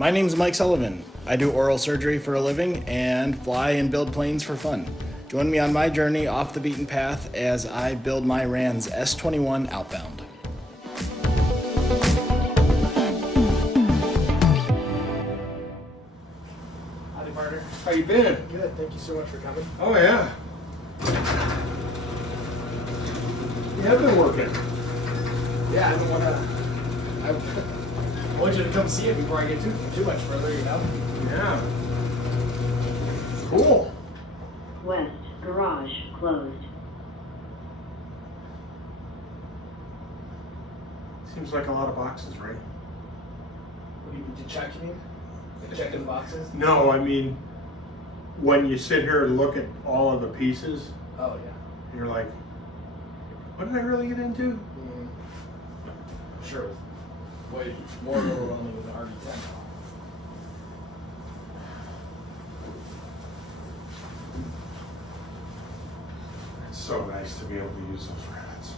My name's Mike Sullivan. I do oral surgery for a living and fly and build planes for fun. Join me on my journey off the beaten path as I build my Rans S-21 Outbound. Howdy, partner. How you been? Good. Thank you so much for coming. Oh yeah. You have been working. Yeah, I don't want to. I want you to come see it before I get too much further, you know? Yeah. Cool. West garage closed. Seems like a lot of boxes, right? What do you did you check, you mean? Like checking boxes? No, I mean, when you sit here and look at all of the pieces, Oh, yeah. you're like, what did I really get into? Sure. Way more overwhelming with an RV10. It's so nice to be able to use those rivets.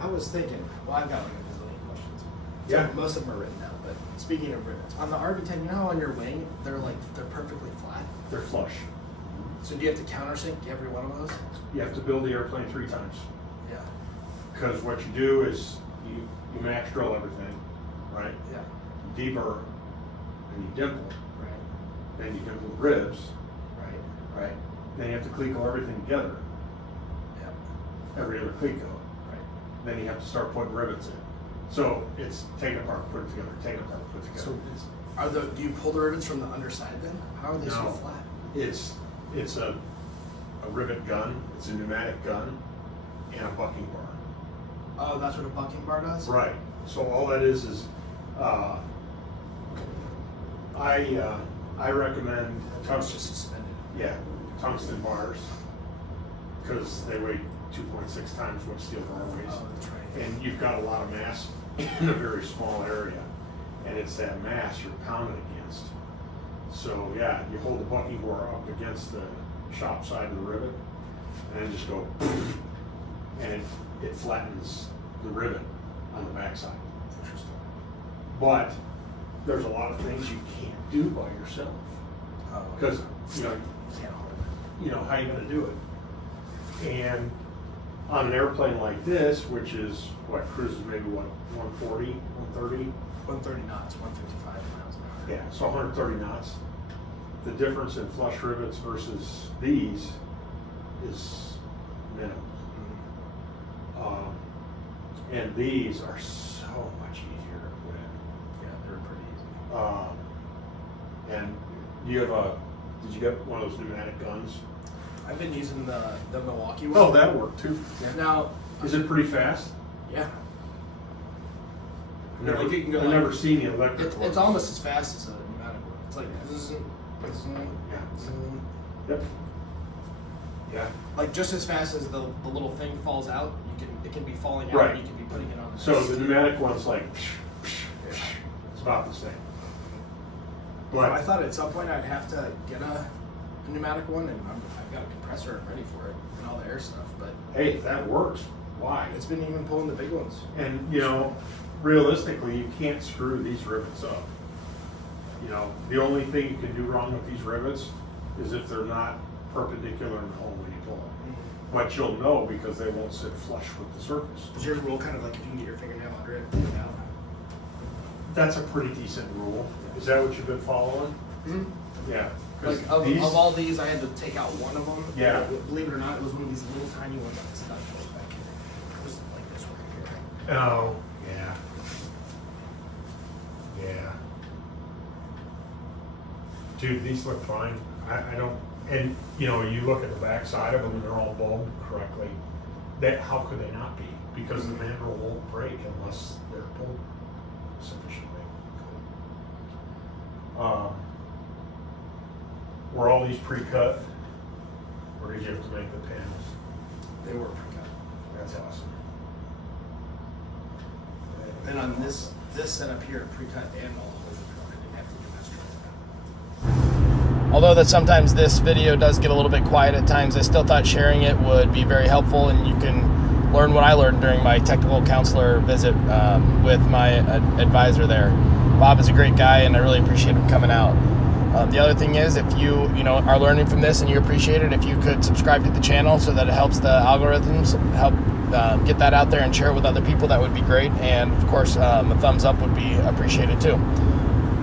I was thinking, well, I've got like a bazillion questions. Yeah. So most of them are written down, but speaking of rivets, on the RV10, you know how on your wing, they're perfectly flat? They're flush. So do you have to countersink every one of those? You have to build the airplane 3 times. Yeah. Because what you do is you max drill everything, right? Yeah. You deburr, and you dimple, Right. then you dimple the ribs, Right. right? Then you have to cleco everything together, Yeah. every other cleco. Right. Then you have to start putting rivets in. So it's take it apart, put it together, take it apart, put it together. So do you pull the rivets from the underside then? How are they so No. flat? It's a rivet gun, it's a pneumatic gun, and a bucking bar. Oh, that's what a bucking bar does? Right. So all that is I recommend It's just suspended. tungsten bars because they weigh 2.6 times what steel bar weighs. Oh, that's right. And you've got a lot of mass in a very small area, and it's that mass you're pounding against. So yeah, you hold the bucking bar up against the shop side of the rivet, and then just go, and it flattens the rivet on the backside. Interesting. But there's a lot of things you can't do by yourself Oh, because you can't hold it. you know how you gonna do it. And on an airplane like this, which is what cruises maybe what 140, 130. 130 knots, 155 miles an hour. Yeah, so 130 knots. The difference in flush rivets versus these is minimal. And these are so much easier to put in. Yeah, they're pretty easy. And did you get one of those pneumatic guns? I've been using the Milwaukee one. Oh, that'll work too. Yeah. Now, Is it pretty fast? yeah, I've Like, you can go I've like- never seen the electric it's ones. almost as fast as a pneumatic one. It's like Yeah. zoom. Yep. Yeah. Like just as fast as the little thing falls out, it can be falling out Right. and you can be putting it on the So the pneumatic one's like, it's about the same. Well, I But thought at some point I'd have to get a pneumatic one, and I've got a compressor and ready for it and all the air stuff. But hey, if that works, why? it's been even pulling the big ones. And you know, realistically, you can't screw these rivets up. You know, the only thing you can do wrong with these rivets is if they're not perpendicular in the hole when you pull them. But you'll know because they won't sit flush with the surface. Is your rule kind of like if you can get your fingernail under it, pull it out? That's a pretty decent rule. Is that what you've been following? Mm-hmm. Yeah. 'Cause Like of all these, I had to take out one of them. Yeah. Believe it or not, it was one of these little tiny ones that stuck back here. It was like this right here. Oh, yeah. Yeah. Dude, these look fine. I don't, and you know, you look at the back side of them and they're all bulbed correctly. How could they not be? Because the mandrel won't break unless they're pulled sufficiently. Were all these pre-cut? Or did you have to make the panels? They were pre-cut. That's awesome. And on this setup here, pre-cut and all the holes are drilled. I didn't have to do this. Although that sometimes this video does get a little bit quiet at times, I still thought sharing it would be very helpful, and you can learn what I learned during my technical counselor visit with my advisor there. Bob is a great guy, and I really appreciate him coming out. The other thing is, if you are learning from this and you appreciate it, if you could subscribe to the channel so that it helps the algorithms help get that out there and share it with other people, that would be great. And of course, a thumbs up would be appreciated too.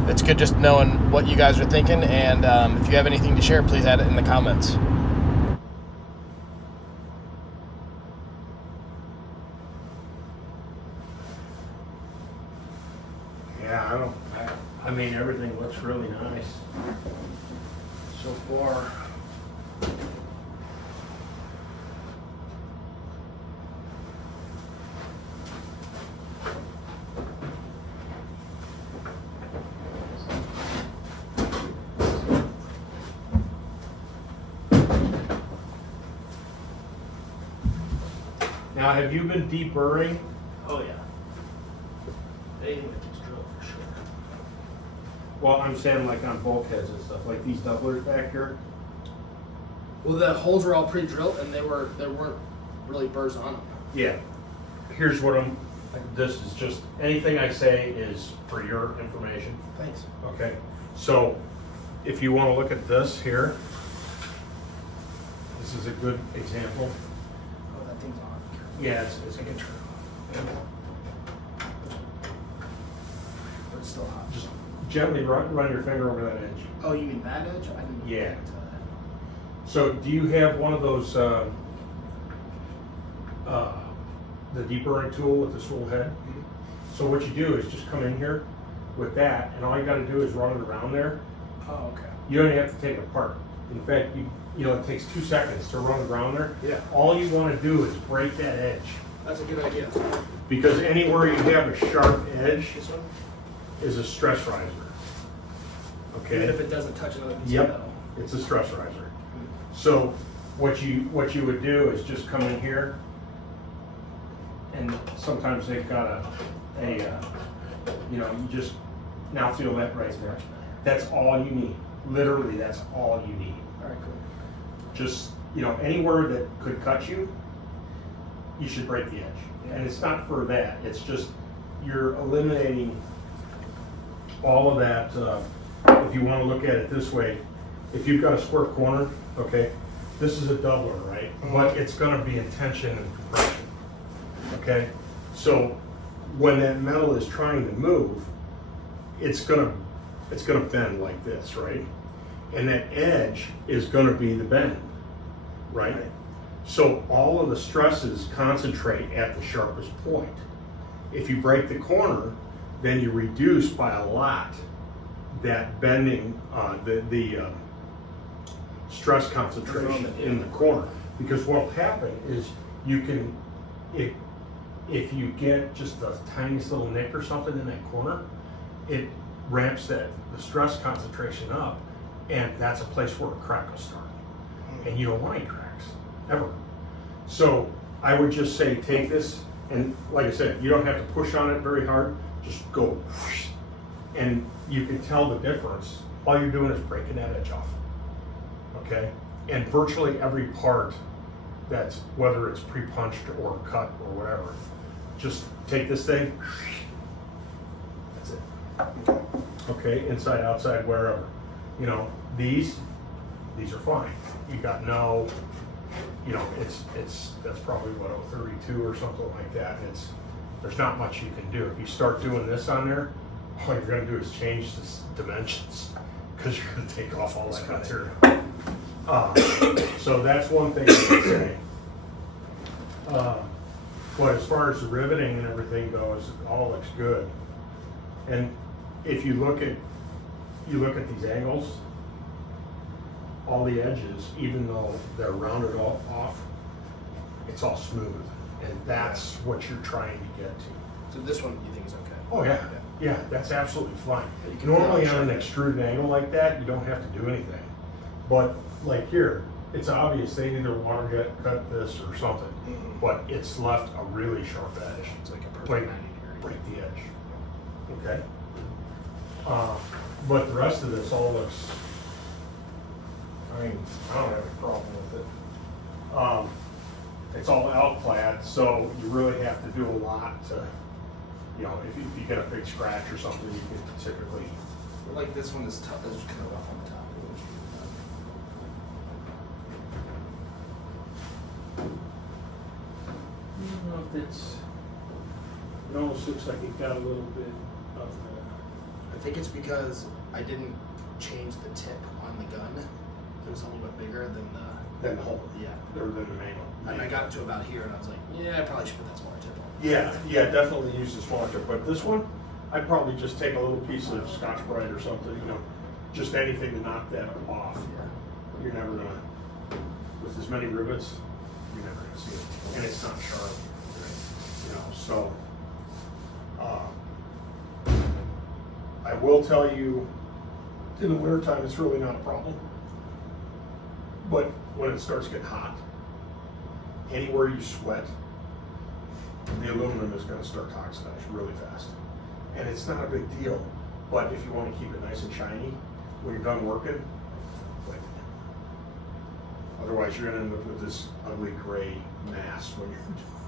It's good just knowing what you guys are thinking, and if you have anything to share, please add it in the comments. Yeah, I mean, everything looks really nice so far. Now, have you been deburring? Oh yeah. They with this drill for sure. Well, I'm saying like on bulkheads and stuff, like these doublers back here. Well, the holes were all pre-drilled, and there weren't really burrs on them. Yeah. Here's what this is just, anything I say is for your information. Thanks. Okay. So if you want to look at this here, this is a good example. Oh, that thing's on. Yeah, it's I can turn it off. But it's still hot. just gently run your finger over that edge. Oh, you mean that edge? I didn't. Yeah. Get to that. So do you have one of those, the deburring tool with this little head? Mhm. So what you do is just come in here with that, and all you got to do is run it around there. Oh, okay. You don't have to take it apart. In fact, you know, it takes 2 seconds to run it around there. Yeah. All you want to do is break that edge, That's a good idea. because anywhere you have a sharp edge This one? is a stress riser. Even if Okay. it doesn't touch another piece of Yep. metal. It's a stress riser. So what you would do is just come in here, and sometimes they've got you just now feel that right there. That's all you need. Literally, that's all you need. All right, cool. Just, anywhere that could cut you, you should break the edge. And it's not for that, it's just, you're eliminating all of that, if you want to look at it this way, if you've got a square corner, okay, this is a doubler, right? But it's gonna be in tension and compression, okay? So when that metal is trying to move, it's gonna bend like this, right? And that edge is gonna be the bend, right? So all of the stresses concentrate at the sharpest point. If you break the corner, then you reduce by a lot that bending, the stress concentration in the corner. Because what'll happen is you can, if you get just the tiniest little nick or something in that corner, it ramps the stress concentration up, and that's a place where a crack will start. And you don't want any cracks, ever. So I would just say take this, and like I said, you don't have to push on it very hard, just go whoosh, and you can tell the difference. All you're doing is breaking that edge off, okay? And virtually every part that's, whether it's pre-punched or cut or whatever, just take this thing, that's it. Okay, inside, outside, wherever. These are fine. You got no, that's probably what, 32 or something like that. And there's not much you can do. If you start doing this on there, all you're gonna do is change the dimensions, because you're gonna take off all that material. So that's one thing I would say. But as far as the riveting and everything goes, it all looks good. And if you look at these angles, all the edges, even though they're rounded off, it's all smooth. And that's what you're trying to get to. So this one you think is okay? Oh yeah, yeah, that's absolutely fine. You can Normally feel on it. an extruded angle like that, you don't have to do anything. But like here, it's obvious they either water cut this or something, but it's left a really sharp edge. It's like a perfect Like, 90 degree. break the edge. Okay? But the rest of this all looks, I don't have a problem with it. It's all alclad, so you really have to do a lot to, you know, if you get a big scratch or something, you can typically. Like this one is tough. It's kind of rough on the top. I don't know if it's. It almost looks like it got a little bit of the. I think it's because I didn't change the tip on the gun. It was a little bit bigger than the. Than the hole. Yeah. Or than the manual. And I got to about here, and I was like, yeah, I probably should put that smaller tip on. Yeah, definitely use the smaller tip. But this one, I'd probably just take a little piece of Scotch-Brite or something, you know, just anything to knock that off. Yeah. You're never gonna, with as many rivets, you're never gonna see it. And it's not sharp, you know, so. I will tell you, in the wintertime, it's really not a problem. But when it starts getting hot, anywhere you sweat, the aluminum is going to start to oxidize really fast. And it's not a big deal, but if you want to keep it nice and shiny when you're done working, wet it. Otherwise you're going to end up with this ugly gray mass when you're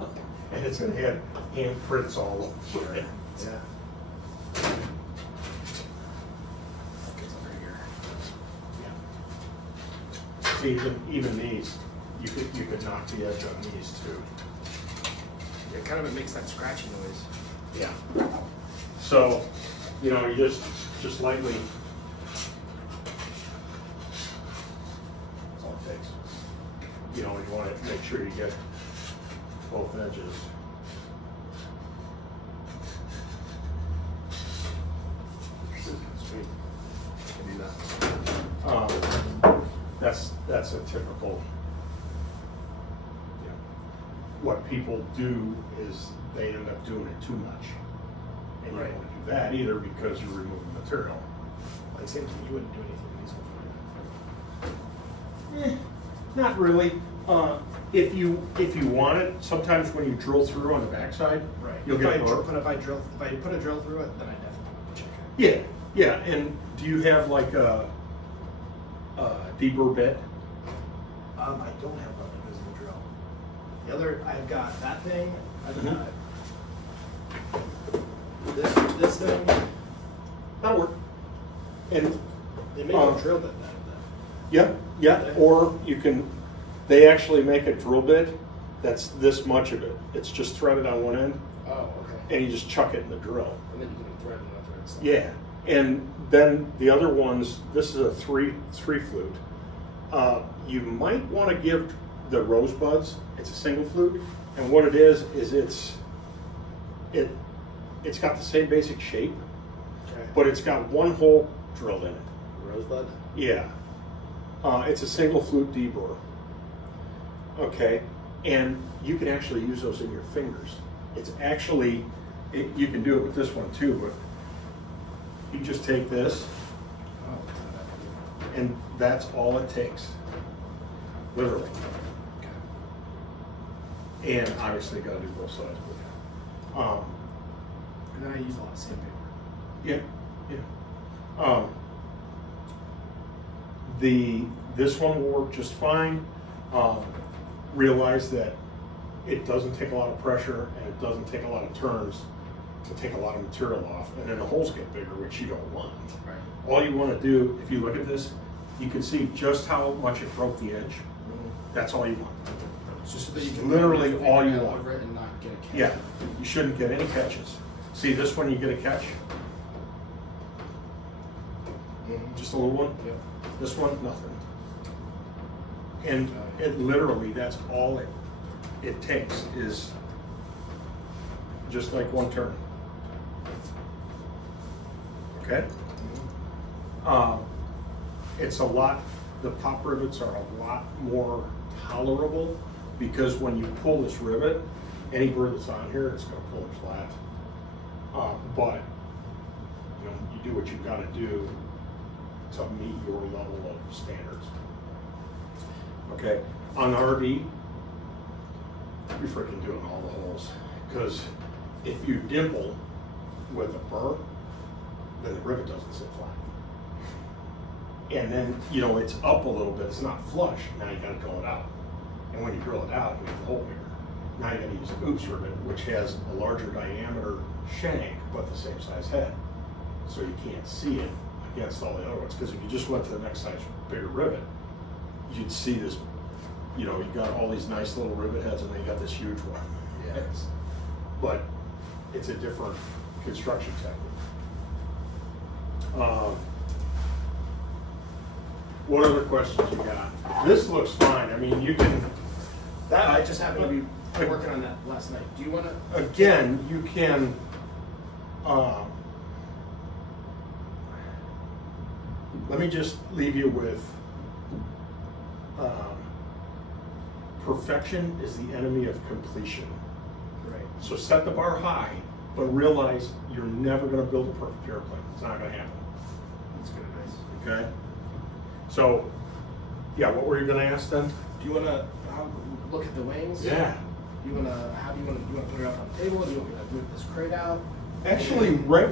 done. And it's going to have handprints all over it. Yeah. Gets under here. Yeah. See, even these, you could knock the edge on these too. It kind of makes that scratchy noise. Yeah. So, you know, you just lightly. That's all it takes. You know, you want to make sure you get both edges. Sweet. Can do that. That's a typical. What people do is they end up doing it too much. And you don't want to do that either because you're removing material. Like same thing, you wouldn't do anything with these ones. Not really. If you want it, sometimes when you drill through on the backside, Right. you'll If get I burr. put if I put a drill through it, then I definitely would check it. Yeah. And do you have like a deburr bit? I don't have one because of the drill. The other, I've got that thing. I've got this thing. That'll work. And They make a drill bit then. yeah. Or you can. They actually make a drill bit that's this much of it. It's just threaded on one end, Oh, okay. and you just chuck it in the drill. And then you can thread and thread stuff. Yeah, and then the other ones. This is a three flute. You might want to give the rosebuds. It's a single flute, and what it is it's got the same basic shape, Okay. but it's got one hole drilled in it. Rosebud. Yeah, it's a single flute deburr. Okay, and you can actually use those in your fingers. It's actually, you can do it with this one too, but you just take this, Oh. and that's all it takes, literally. Okay. And obviously, got to do both sides. But, And then I use a lot of sandpaper. yeah. This one will work just fine. Realize that it doesn't take a lot of pressure and it doesn't take a lot of turns to take a lot of material off, and then the holes get bigger, which you don't want. Right. All you want to do, if you look at this, you can see just how much it broke the edge. That's all you want. It's just so that you can Literally move all the you finger want. over it and not get a catch. Yeah, you shouldn't get any catches. See this one, you get a catch, just a little one. Yep. This one, nothing. And it literally, that's all it takes is just like one turn. Okay? It's a lot, the pop rivets are a lot more tolerable because when you pull this rivet, any burr that's on here, it's gonna pull it flat. But, you know, you do what you've gotta do to meet your level of standards. Okay, on the RV, you're freaking doing all the holes. Because if you dimple with a burr, then the rivet doesn't sit flat. And then, you know, it's up a little bit, it's not flush, now you gotta drill it out. And when you drill it out, you make the hole bigger. Now you gotta use a goose rivet, which has a larger diameter shank, but the same size head. So you can't see it against all the other ones, because if you just went to the next size bigger rivet, you'd see this, you know, you got all these nice little rivet heads and then you got this huge one. Yeah. But it's a different construction technique. What other questions you got? This looks fine. I mean, you can. That I just happened to be working on that last night. Do you want to? Again, you can. Let me just leave you with. Perfection is the enemy of completion. Right. So set the bar high, but realize you're never going to build a perfect airplane. It's not going to happen. That's good advice. Okay. So, yeah, what were you going to ask then? Do you want to look at the wings? Yeah. Do you want to? How do you want to? Do you want to put it up on the table? Do you want me to move this crate out? Actually, right.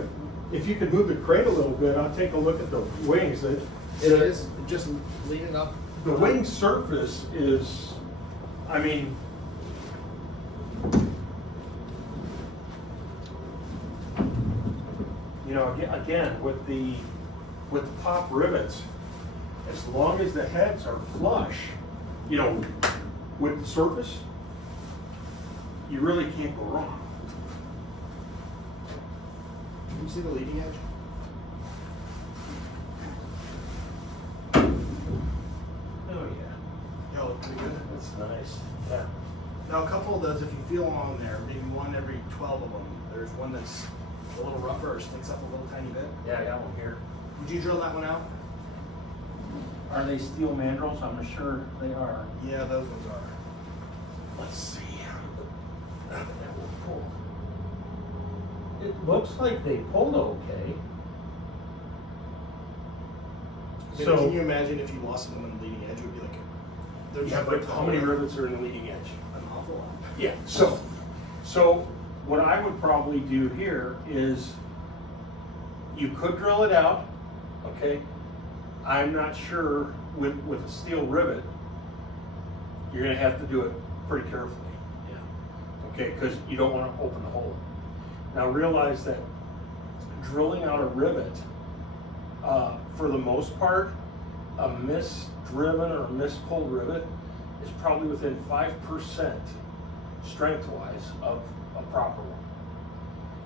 If you could move the crate a little bit, I'll take a look at the wings. It is just lean it up. The wing surface is, I mean, you know, again with the top rivets, as long as the heads are flush, you know, with the surface, you really can't go wrong. Can you see the leading edge? Oh yeah, Yeah, look pretty good. that's nice. Yeah. Now, a couple of those, if you feel them on there, maybe one every 12 of them. There's one that's a little rougher or sticks up a little tiny bit. Yeah, I got one here. Would you drill that one out? Are they steel mandrels? I'm sure they are. Yeah, those ones are. Let's see. How did that one pull? It looks like they pulled okay. So, can you imagine if you lost them on the leading edge? It would be like they're Yeah, just but break the how many whole- rivets are in the leading edge? An awful lot. Yeah. So what I would probably do here is you could drill it out, okay? I'm not sure with a steel rivet, you're gonna have to do it pretty carefully. Yeah. Okay, because you don't want to open the hole. Now realize that drilling out a rivet, for the most part, a misdriven or mispulled rivet is probably within 5% strength-wise of a proper one.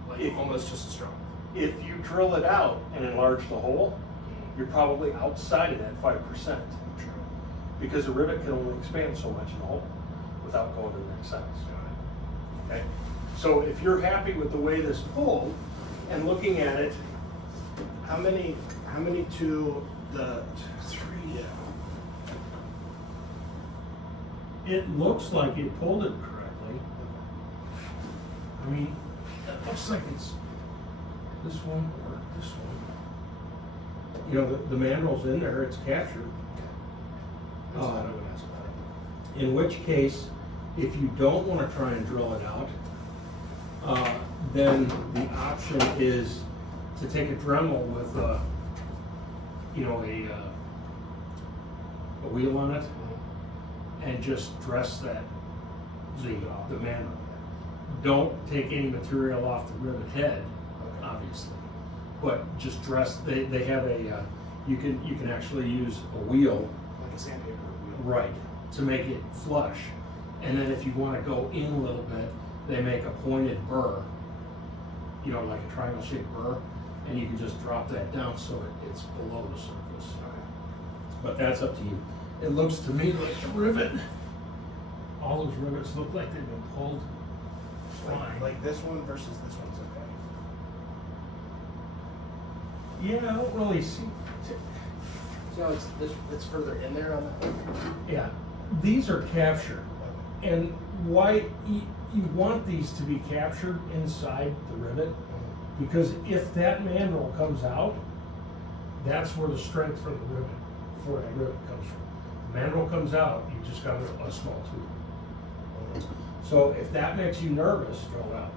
Like If- almost just as strong. If you drill it out and enlarge the hole, you're probably outside of that 5%. True. Because the rivet can only expand so much in the hole without going to the next size. Okay? So if you're happy with the way this pulled and looking at it, How many to the 3? Yeah. it looks like it pulled it correctly. I mean, it looks like it's this one or this one. You know, the mandrel's in there, it's captured. That's what I would ask about it. In which case, if you don't want to try and drill it out, then the option is to take a Dremel with a wheel on it and just dress the mandrel. Don't take any material off the rivet head, obviously, but just dress. They have a you can actually use a wheel, Like a sandpaper wheel. right, to make it flush, and then if you want to go in a little bit, they make a pointed burr, you know, like a triangle shaped burr, and you can just drop that down so it's below the surface. But that's up to you. It looks to me like a rivet. All those rivets look like they've been pulled. Like this one versus this one's okay. Yeah, I don't really see. So it's further in there on that one? Yeah, these are captured, and why you want these to be captured inside the rivet, because if that mandrel comes out, that's where the strength for the rivet comes from. The mandrel comes out, you just got a small tube. So if that makes you nervous, drill it out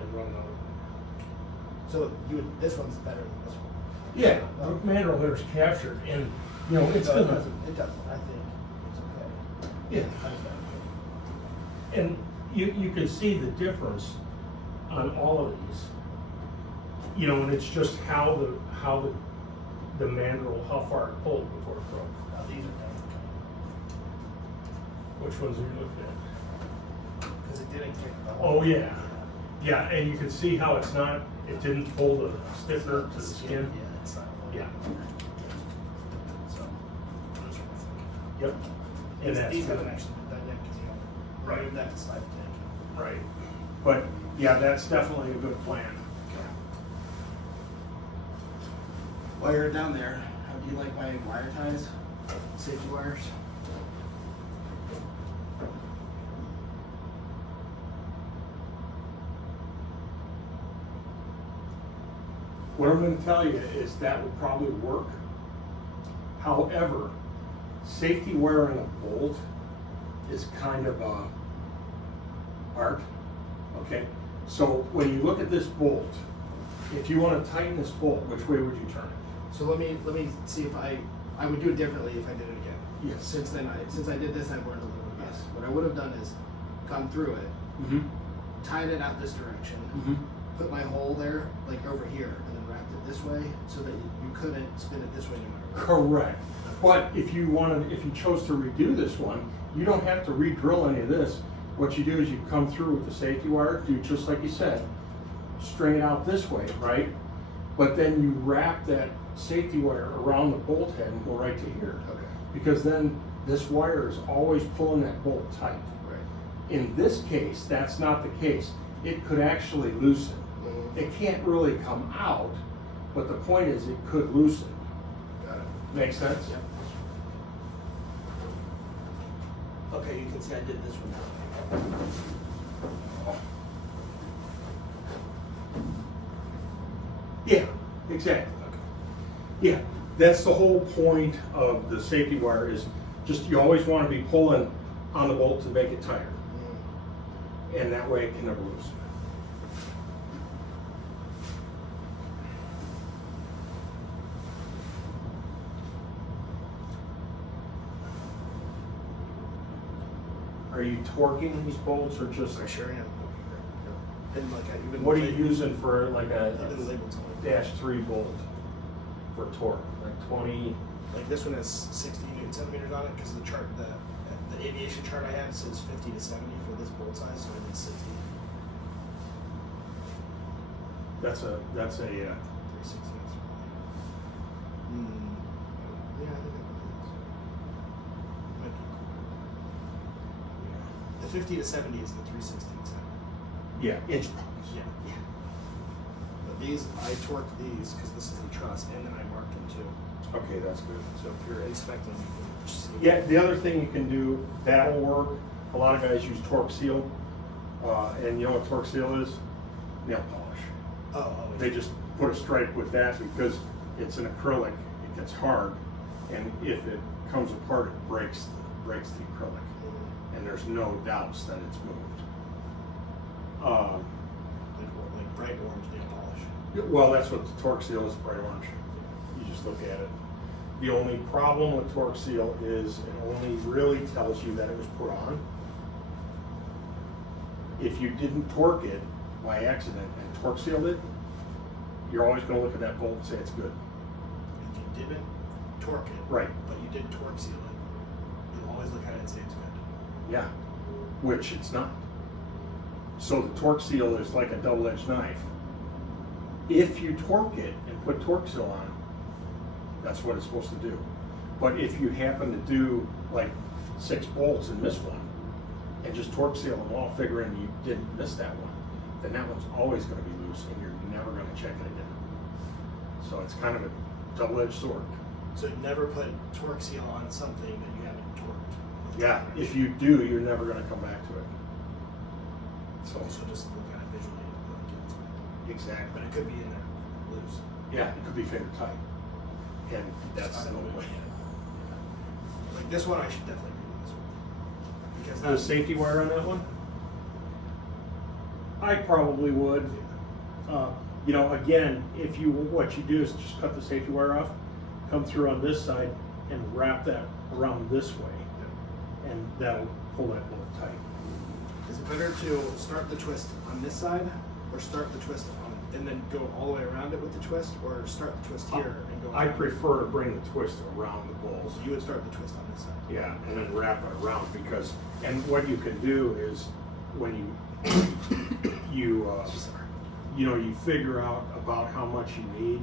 and run another one. So this one's better than this one. Yeah, the mandrel here is captured, and you know it's gonna. It doesn't. I think it's okay. Yeah. I think And you can see the difference on all of these. You know, and it's just how the mandrel, how far it pulled before it broke. Now these are done. Which ones are you looking at? Because it didn't kick the whole. Oh, yeah. Yeah, and you can see how it didn't pull the stiffener to the skin. Yeah, it's not. Yeah. So, those are different. Yep. And that's These good. haven't actually been done yet because you know, Right. remove that side tank. Right. But, yeah, that's definitely a good plan. While you're down there, how do you like my wire ties? Safety wires? What I'm going to tell you is that would probably work. However, safety wiring a bolt is kind of a art. Okay, so when you look at this bolt, if you want to tighten this bolt, which way would you turn it? So let me see if I would do it differently if I did it again. Yes. Since I did this, I've learned a little bit. Yes. What I would have done is gone through it, Mm-hmm. tied it out this direction, Mm-hmm. put my hole there, like over here, and then wrapped it this way so that you couldn't spin it this way no matter what. Correct. But if you chose to redo this one, you don't have to re-drill any of this. What you do is you come through with the safety wire, do just like you said, string it out this way, right? But then you wrap that safety wire around the bolt head and go right to here. Okay. Because then this wire is always pulling that bolt tight. Right. In this case, that's not the case. It could actually loosen. Mhm. It can't really come out, but the point is it could loosen. Got it. Make sense? Yep. Okay, you can see I did this one now. Yeah, exactly. Okay. Yeah, that's the whole point of the safety wire is just you always want to be pulling on the bolt to make it tighter. And that way it can never loosen. Are you torquing these bolts or just, I sure am. And like I even what are you using for like a even labeled something. -3 bolt for torque? Like 20? Like this one has 60 Newton centimeters on it because the chart, the aviation chart I have says 50 to 70 for this bolt size, so I need 60. That's a 360. That's yeah, I think that might be cool. The 50 to 70 is the 360 centimeter. yeah, inch pounds. Yeah. But these, I torqued these because this is a truss, and then I marked them too. Okay, that's good. So if you're inspecting, you can just see. Yeah, the other thing you can do, that'll work. A lot of guys use torque seal. And you know what torque seal is? Nail polish. Oh, They just put a stripe with that because it's an acrylic, it gets hard, and if it comes apart, it breaks the acrylic. And there's no doubts that it's moved. like bright orange nail polish. Well, that's what the torque seal is, bright orange. You just look at it. The only problem with torque seal is it only really tells you that it was put on. If you didn't torque it by accident and torque sealed it, you're always going to look at that bolt and say it's good. If you didn't torque it, Right. but you did torque seal it, you'll always look at it and say it's good. Yeah, which it's not. So the torque seal is like a double-edged knife. If you torque it and put torque seal on, that's what it's supposed to do. But if you happen to do like 6 bolts and miss one, and just torque seal them all, figuring you didn't miss that one, then that one's always going to be loose, and you're never going to check it again. So it's kind of a double-edged sword. So never put torque seal on something that you haven't torqued. Yeah, if you do, you're never going to come back to it. So So just look at it visually. exactly. But it could be in there loose. Yeah, it could be finger tight. And that's the only way. Like this one, I should definitely redo this one. Because The that's safety wire on that one? I probably would. You know, again, what you do is just cut the safety wire off, come through on this side, and wrap that around this way, and that'll pull that bolt tight. Is it better to start the twist on this side, or start the twist on and then go all the way around it with the twist, or start the twist here and go? I around? prefer to bring the twist around the bowl. So you would start the twist on this side. Yeah, and then wrap it around because, and what you can do is when Sorry. you figure out about how much you need,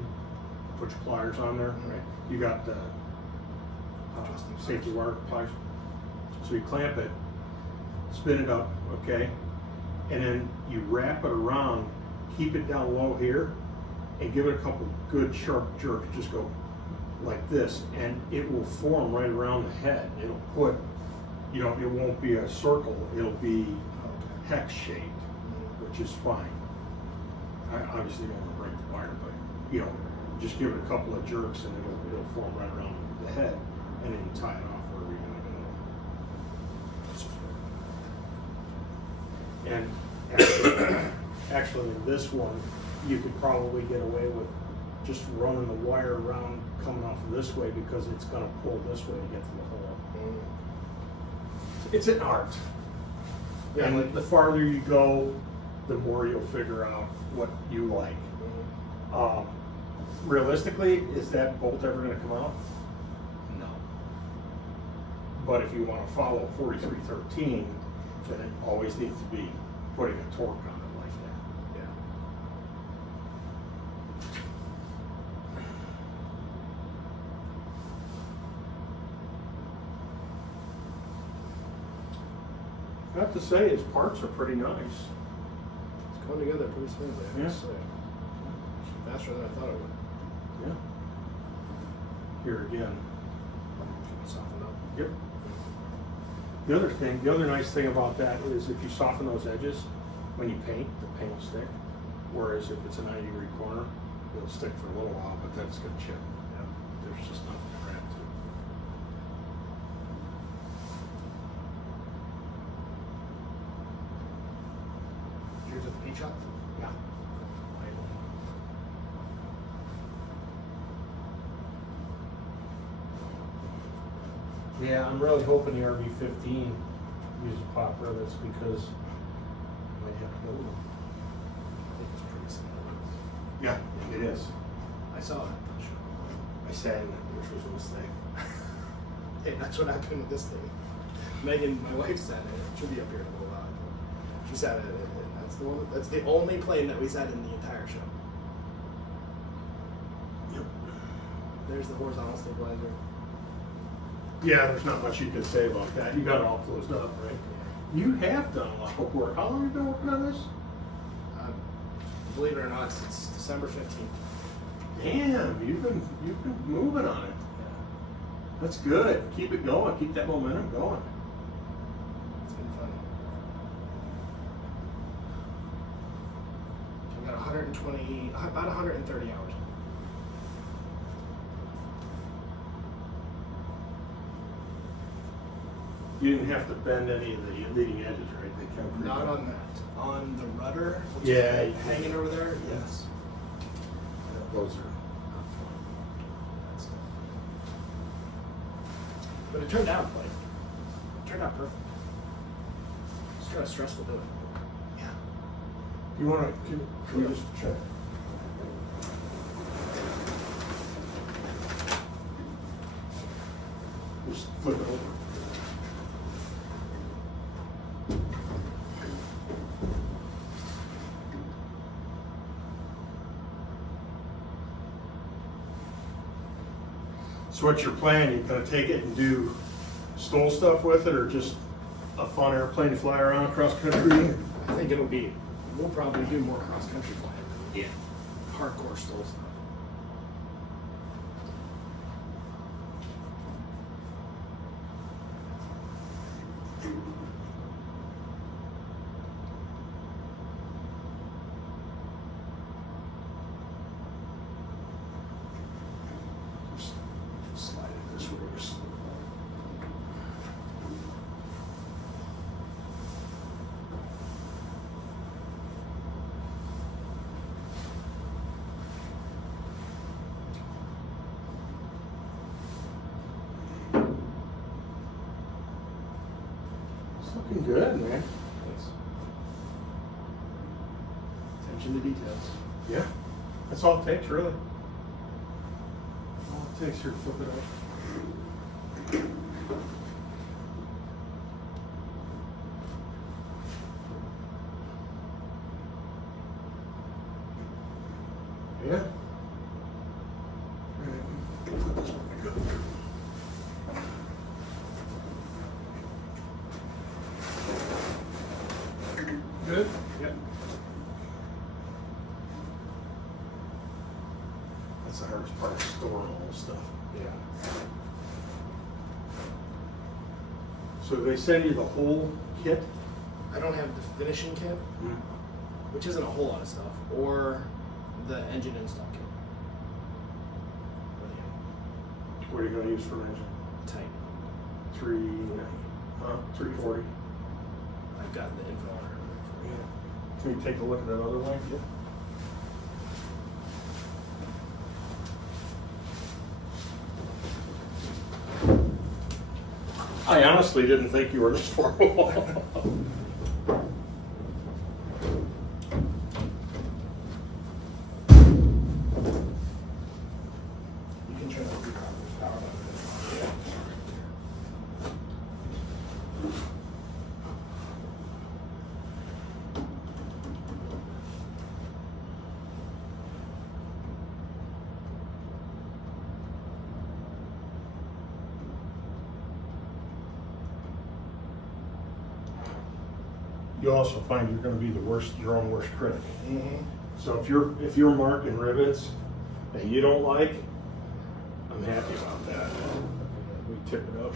put your pliers on there, Mhm. right? You got the Adjusting safety pliers. wire pliers. So you clamp it, spin it up, okay? And then you wrap it around, keep it down low here, and give it a couple good sharp jerks. Just go like this, and it will form right around the head. It'll put, it won't be a circle, it'll be Okay. hex shaped, which is fine. I obviously don't want to break the wire, but just give it a couple of jerks and it'll form right around the head, and then you tie it off wherever you're gonna go. And actually in this one, you could probably get away with just running the wire around coming off of this way because it's gonna pull this way to get to the hole. It's an art. Yeah, And like- the farther you go, the more you'll figure out what you like. Realistically, is that bolt ever going to come out? No. But if you want to follow 4313, then it always needs to be putting a torque on it like that. Yeah. I have to say, his parts are pretty nice. It's going together pretty smoothly, I have to say. Faster than I thought it would. Yeah. Here again. Soften up. Yep. The other nice thing about that is if you soften those edges, when you paint, the paint will stick. Whereas if it's a 90-degree corner, it'll stick for a little while, but then it's going to chip. Yeah. There's just nothing to grab to. Yours with the paint shop? Yeah. Yeah, I'm really hoping the RB15 uses pop rivets because I might have to go with them. I think it's pretty simple. Yeah, it is. I saw it. I sat in it, which was a mistake. Hey, that's what happened with this thing. Megan, my wife sat in it. She'll be up here in a little while. She sat in it, and that's the one. That's the only plane that we sat in the entire show. Yep. There's the horizontal stabilizer. Yeah, there's not much you can say about that. You got it all closed up, right? You have done a lot of work. How long have you been working on this? Believe it or not, since December 15th. Damn, you've been moving on it. That's good. Keep it going. Keep that momentum going. It's been fun. I've got 120, about 130 hours. You didn't have to bend any of the leading edges, right? They kept pretty Not good. on that. On the rudder, which Yeah, is hanging over there, yes. Those are not But it turned out perfect. It's kind of stressful doing it. Yeah. fun. You want to? Can we just check? Just flip it over. So what's your plan? You gonna take it and do stole stuff with it, or just a fun airplane to fly around across country? I think we'll probably do more cross-country flying. Yeah. Hardcore stole stuff. Just slide it this way. Just- It's looking good, man. Thanks. Attention to details. Yeah, that's all it takes, really. All it takes here to flip it up. Yeah. Good? Yep. That's the hardest part, storing all this stuff. Yeah. So they send you the whole kit? I don't have the finishing kit, which isn't a whole lot of stuff, or the engine install kit. What are you gonna use for engine? Tight. 340. I've got the info on it. Can you take a look at that other one? Yeah. I honestly didn't think you were this far along. You can turn off your power button. You also find you're going to be your own worst critic. Mm-hmm. So if you're marking rivets that you don't like, I'm happy about that. We tip it up.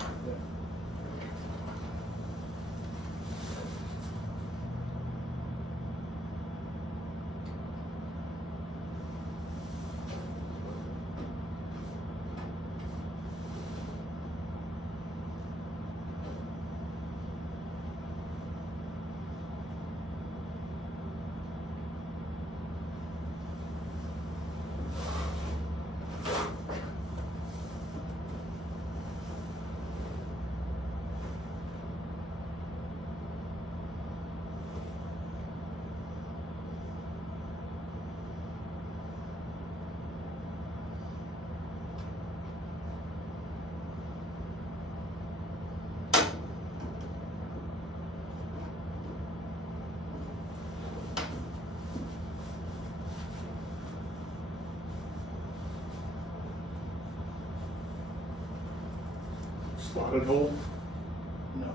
Slotted hole? No.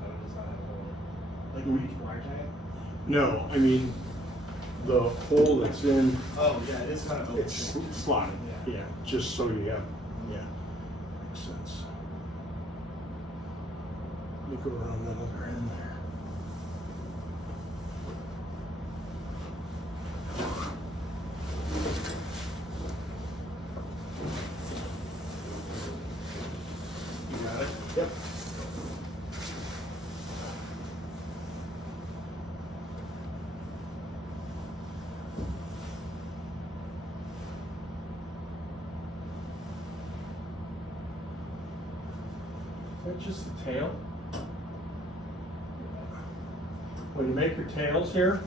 That does not have a hole. Like a wire tie? No, I mean the hole that's in. Oh yeah, it is kind of open. It's slotted. Yeah, just so you have. Yeah, makes sense. Let me go around that other end there. You got it? Yep. Is that just the tail? When you make your tails here,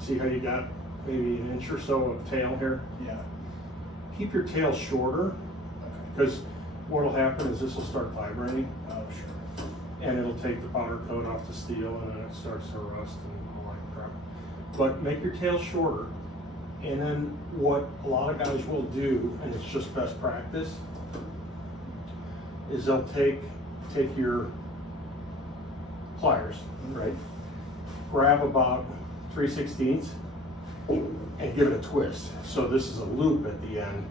see how you got maybe an inch or so of tail here? Yeah. Keep your tail shorter, Okay. because what will happen is this will start vibrating, Oh sure. and it'll take the powder coat off the steel, and then it starts to rust and all that crap. But make your tail shorter, and then what a lot of guys will do, and it's just best practice, is they'll take your pliers, right? Grab about 3/16 and give it a twist. So this is a loop at the end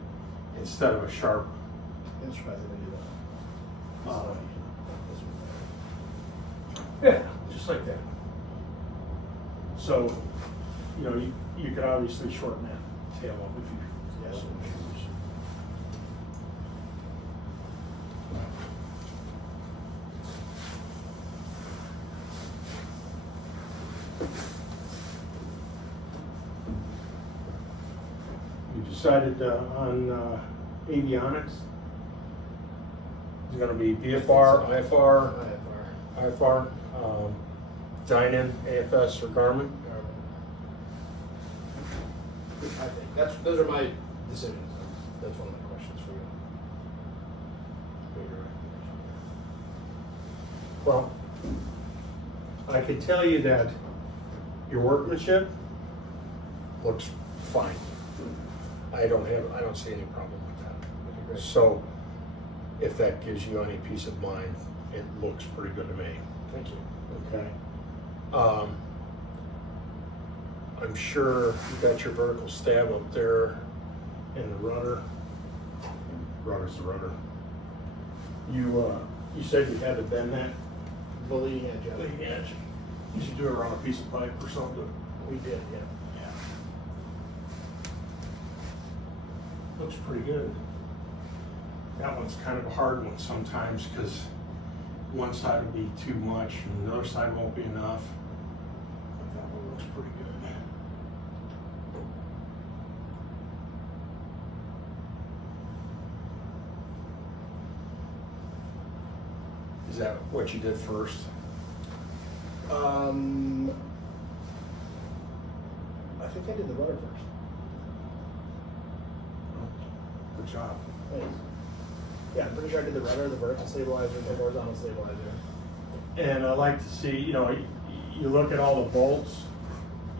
instead of a sharp. I'm surprised they didn't do that. Yeah, just like that. So, you know, you could obviously shorten that tail up if you. Yes. You decided on avionics? It's going to be VFR, IFR, IFR. Dine-in, AFS, or Garmin? I think those are my decisions. That's one of my questions for you. Well, I can tell you that your workmanship looks fine. I don't see any problem with that. So, if that gives you any peace of mind, it looks pretty good to me. Thank you. Okay. I'm sure you got your vertical stab up there and the rudder. Rudder's the rudder. You said you had to bend that The leading edge. Yeah. leading edge. You should do it around a piece of pipe or something. We did. Yeah. Yeah. Looks pretty good. That one's kind of a hard one sometimes because one side will be too much and the other side won't be enough. But that one looks pretty good. Is that what you did first? I think I did the rudder first. Good job. Thanks. Yeah, I'm pretty sure I did the rudder, the vertical stabilizer, the horizontal stabilizer. And I like to see, you look at all the bolts,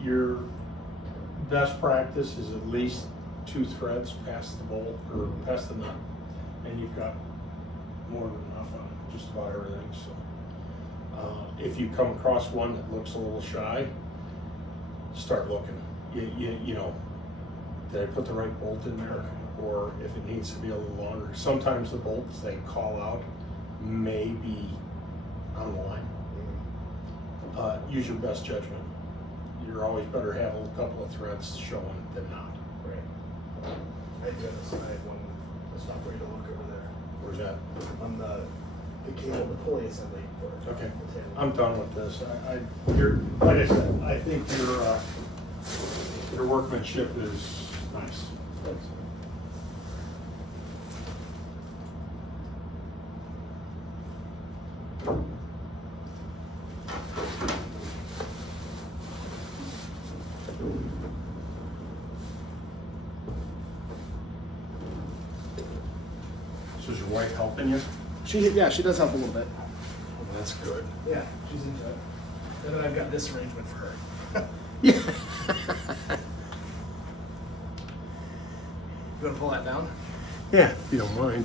your best practice is at least 2 threads past the bolt or past the nut. And you've got more than enough on just about everything. So if you come across one that looks a little shy, start looking. You know, did I put the right bolt in there? Or if it needs to be a little longer. Sometimes the bolts they call out may be on the line. Use your best judgment. You're always better have a couple of threads showing than not. Right. I had one stop for you to look over there. Where's that? On the cable, the pulley assembly for Okay. the tail. I'm done with this. You're, like I said, I think your workmanship is nice. Thanks. So is your wife helping you? She does help a little bit. That's good. Yeah, she's into it. And then I've got this arrangement for her. Yeah. You want to pull that down? Yeah, if you don't mind.